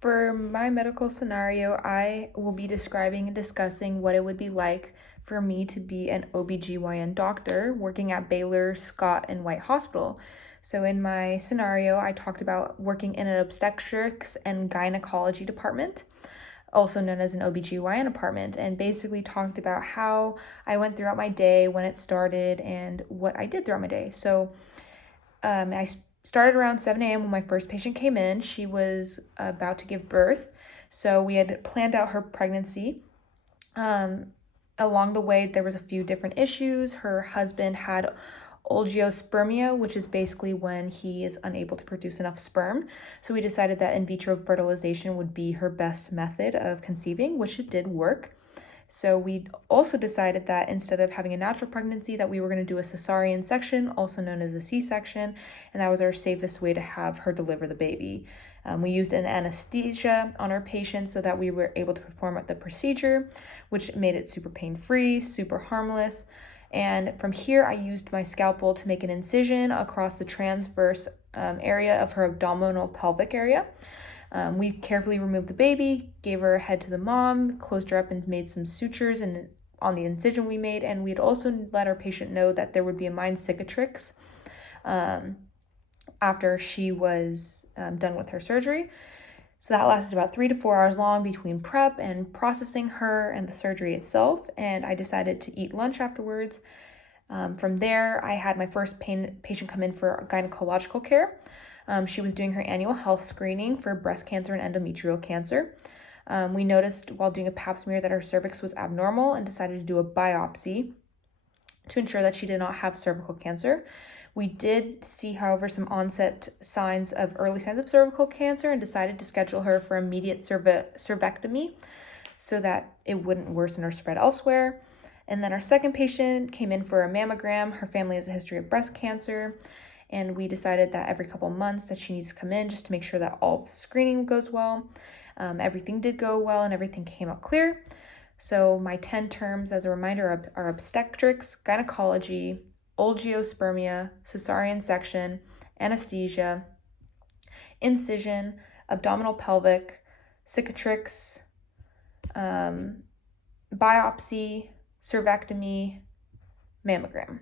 For my medical scenario, I will be describing and discussing what it would be like for me to be an OBGYN doctor working at Baylor Scott and White Hospital. So in my scenario, I talked about working in an obstetrics and gynecology department, also known as an OBGYN department, and basically talked about how I went throughout my day, when it started, and what I did throughout my day. So I started around 7 a.m. when my first patient came in. She was about to give birth, so we had planned out her pregnancy. Along the way, there was a few different issues. Her husband had oligospermia, which is basically when he is unable to produce enough sperm. So we decided that in vitro fertilization would be her best method of conceiving, which it did work. So we also decided that instead of having a natural pregnancy, that we were going to do a cesarean section, also known as a C-section, and that was our safest way to have her deliver the baby. We used an anesthesia on our patient so that we were able to perform the procedure, which made it super pain-free, super harmless. And from here, I used my scalpel to make an incision across the transverse area of her abdominal pelvic area. We carefully removed the baby, gave her a head to the mom, closed her up and made some sutures on the incision we made, and we'd also let our patient know that there would be a minor cicatrix after she was done with her surgery. So that lasted about 3 to 4 hours long between prep and processing her and the surgery itself, and I decided to eat lunch afterwards. From there, I had my first patient come in for gynecological care. She was doing her annual health screening for breast cancer and endometrial cancer. We noticed while doing a pap smear that her cervix was abnormal and decided to do a biopsy to ensure that she did not have cervical cancer. We did see, however, some onset signs of early signs of cervical cancer and decided to schedule her for immediate cervectomy so that it wouldn't worsen or spread elsewhere. And then our second patient came in for a mammogram. Her family has a history of breast cancer, and we decided that every couple months that she needs to come in just to make sure that all screening goes well. Everything did go well and everything came out clear. So my 10 terms, as a reminder, are obstetrics, gynecology, oligospermia, cesarean section, anesthesia, incision, abdominal pelvic, cicatrix, biopsy, cervectomy, mammogram.